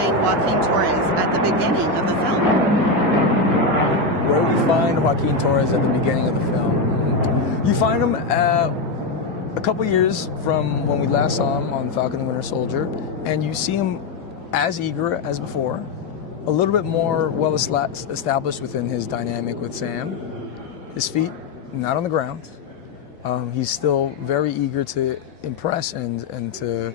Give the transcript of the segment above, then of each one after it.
find Joaquin Torres at the beginning of the film? Where do we find Joaquin Torres at the beginning of the film? You find him a couple years from when we last saw him on Falcon and Winter Soldier, and you see him as eager as before, a little bit more well established within his dynamic with Sam. His feet not on the ground. He's still very eager to impress and to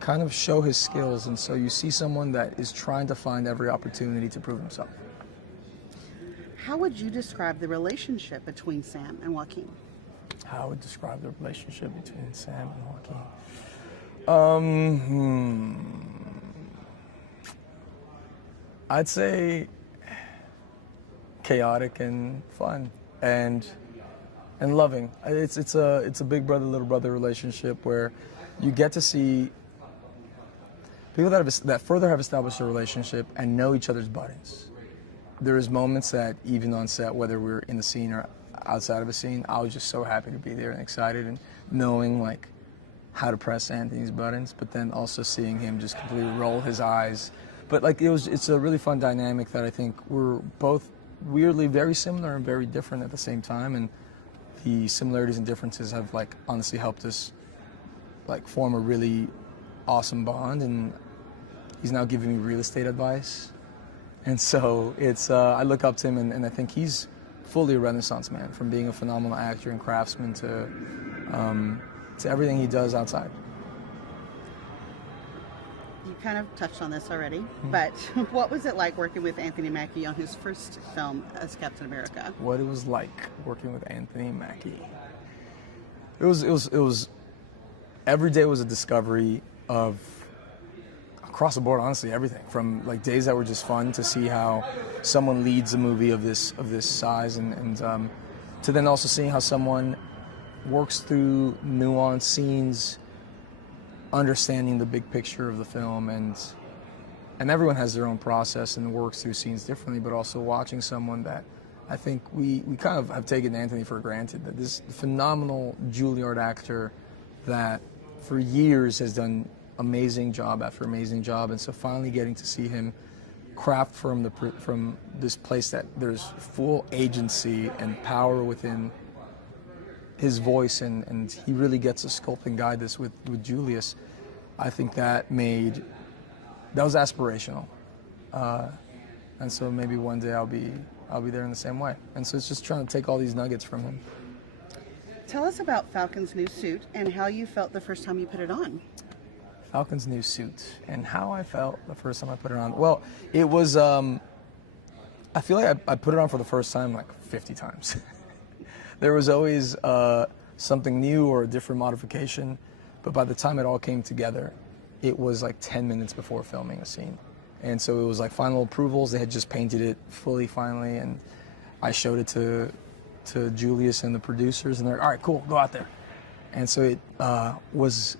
kind of show his skills, and so you see someone that is trying to find every opportunity to prove himself. How would you describe the relationship between Sam and Joaquin? How I would describe the relationship between Sam and Joaquin? I'd say chaotic and fun and loving. It's a big brother little brother relationship where you get to see people that further have established a relationship and know each other's buttons. There's moments that even on set, whether we're in the scene or outside of a scene, I was just so happy to be there and excited and knowing like how to press Anthony's buttons, but then also seeing him just completely roll his eyes. But like it's a really fun dynamic that I think we're both weirdly very similar and very different at the same time, and the similarities and differences have like honestly helped us like form a really awesome bond. And he's now giving me real estate advice, and so it's I look up to him and I think he's fully a Renaissance man, from being a phenomenal actor and craftsman to everything he does outside. You kind of touched on this already, but what was it like working with Anthony Mackie on his first film as Captain America? What it was like working with Anthony Mackie. It was every day was a discovery of across the board, honestly, everything from like days that were just fun to see how someone leads a movie of this size and to then also seeing how someone works through nuanced scenes, understanding the big picture of the film, and everyone has their own process and works through scenes differently, but also watching someone that I think we kind of have taken Anthony for granted, that this phenomenal Juilliard actor that for years has done amazing job after amazing job, and so finally getting to see him craft from this place that there's full agency and power within his voice, and he really gets to sculpt and guide this with Julius. I think that was aspirational, and so maybe one day I'll be there in the same way. And so it's just trying to take all these nuggets from him. Tell us about Falcon's new suit and how you felt the first time you put it on. Falcon's new suit and how I felt the first time I put it on. Well, it was, I feel like I put it on for the first time like 50 times. There was always something new or a different modification, but by the time it all came together, it was like 10 minutes before filming a scene. And so it was like final approvals. They had just painted it fully finally, and I showed it to Julius and the producers, and they're like, all right, cool, go out there. And so it was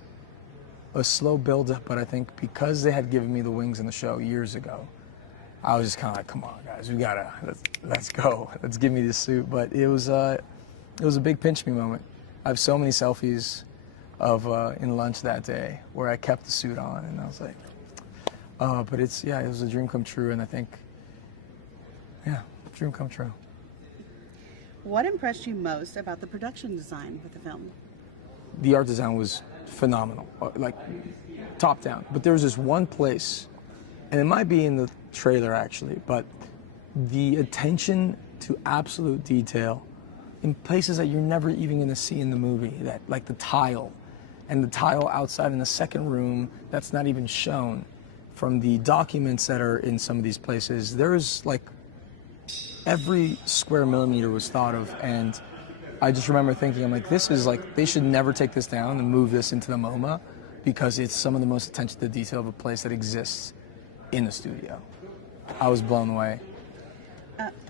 a slow build-up, but I think because they had given me the wings in the show years ago, I was just kind of like, come on, guys, let's go. Let's give me this suit. But it was a big pinch me moment. I have so many selfies of in lunch that day where I kept the suit on, and I was like, but it was a dream come true, and I think, dream come true. What impressed you most about the production design with the film? The art design was phenomenal, like top down. But there was this one place, and it might be in the trailer actually, but the attention to absolute detail in places that you're never even going to see in the movie, that like the tile outside in the second room that's not even shown, from the documents that are in some of these places. There's like every square millimeter was thought of, and I just remember thinking, I'm like, this is like, they should never take this down and move this into the MoMA, because it's some of the most attention to detail of a place that exists in the studio. I was blown away.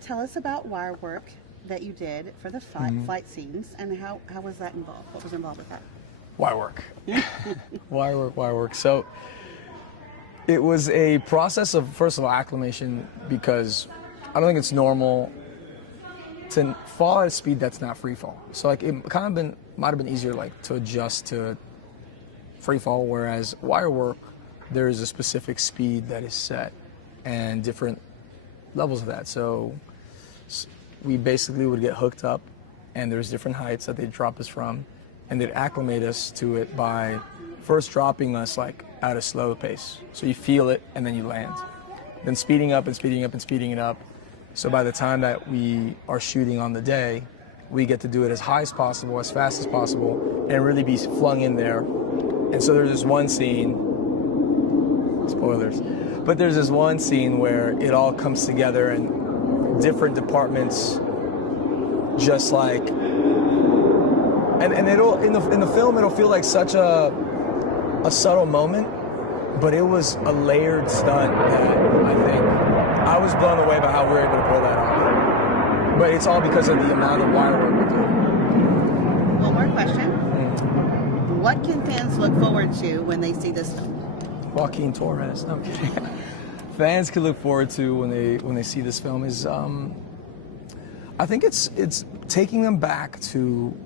Tell us about wire work that you did for the flight scenes, and how was that involved? What was involved with that? Wire work. Wire work. So it was a process of, first of all, acclimation, because I don't think it's normal to fall at a speed that's not free fall. So like it might have been easier like to adjust to free fall, whereas wire work there's a specific speed that is set and different levels of that. So we basically would get hooked up, and there's different heights that they'd drop us from, and they'd acclimate us to it by first dropping us like at a slow pace. So you feel it and then you land. Then speeding up and speeding up and speeding it up. So by the time that we are shooting on the day, we get to do it as high as possible, as fast as possible, and really be flung in there. And so there's this one scene, spoilers, but there's this one scene where it all comes together and different departments just like, and it'll, in the film, it'll feel like such a subtle moment, but it was a layered stunt that I think I was blown away by how we were able to pull that off. But it's all because of the amount of wire work we're doing. One more question. What can fans look forward to when they see this film? Joaquin Torres. No, I'm kidding. Fans can look forward to when they see this film is, I think it's taking them back to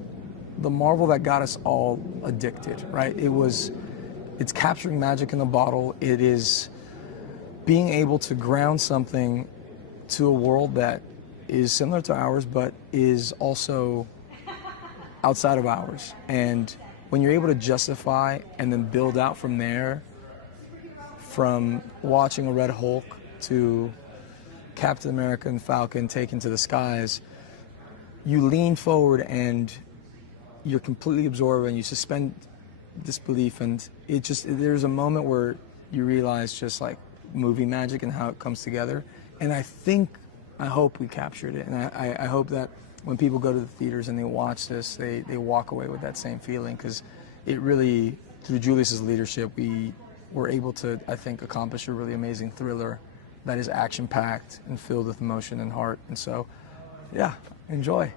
the Marvel that got us all addicted, right? It's capturing magic in the bottle. It is being able to ground something to a world that is similar to ours, but is also outside of ours. And when you're able to justify and then build out from there, from watching a Red Hulk to Captain America and Falcon taken to the skies, you lean forward and you're completely absorbed and you suspend disbelief, and there's a moment where you realize just like movie magic and how it comes together. And I hope we captured it, and I hope that when people go to the theaters and they watch this, they walk away with that same feeling, because it really, through Julius's leadership, we were able to, I think, accomplish a really amazing thriller that is action-packed and filled with emotion and heart. And so, yeah, enjoy.